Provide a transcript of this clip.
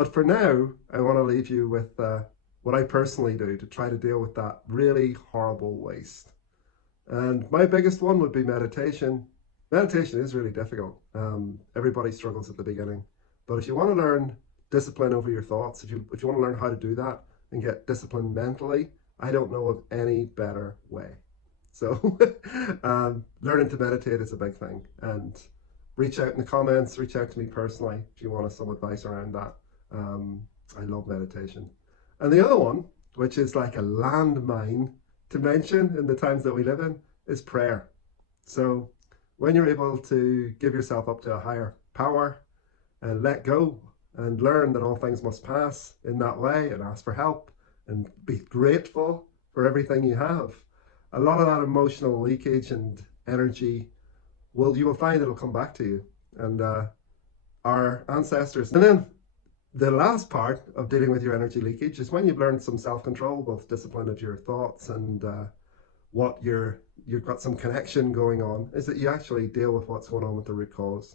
But for now, I want to leave you with what I personally do to try to deal with that really horrible waste. And my biggest one would be meditation. Meditation is really difficult. Everybody struggles at the beginning. But if you want to learn discipline over your thoughts, if you want to learn how to do that and get disciplined mentally, I don't know of any better way. So learning to meditate is a big thing. And reach out in the comments, reach out to me personally if you want some advice around that. Um, I love meditation. And the other one, which is like a landmine to mention in the times that we live in, is prayer. So when you're able to give yourself up to a higher power and let go and learn that all things must pass in that way and ask for help and be grateful for everything you have, a lot of that emotional leakage and energy you will find it'll come back to you. And our ancestors. And then the last part of dealing with your energy leakage is when you've learned some self-control, both discipline of your thoughts and what you've got some connection going on, is that you actually deal with what's going on with the root cause.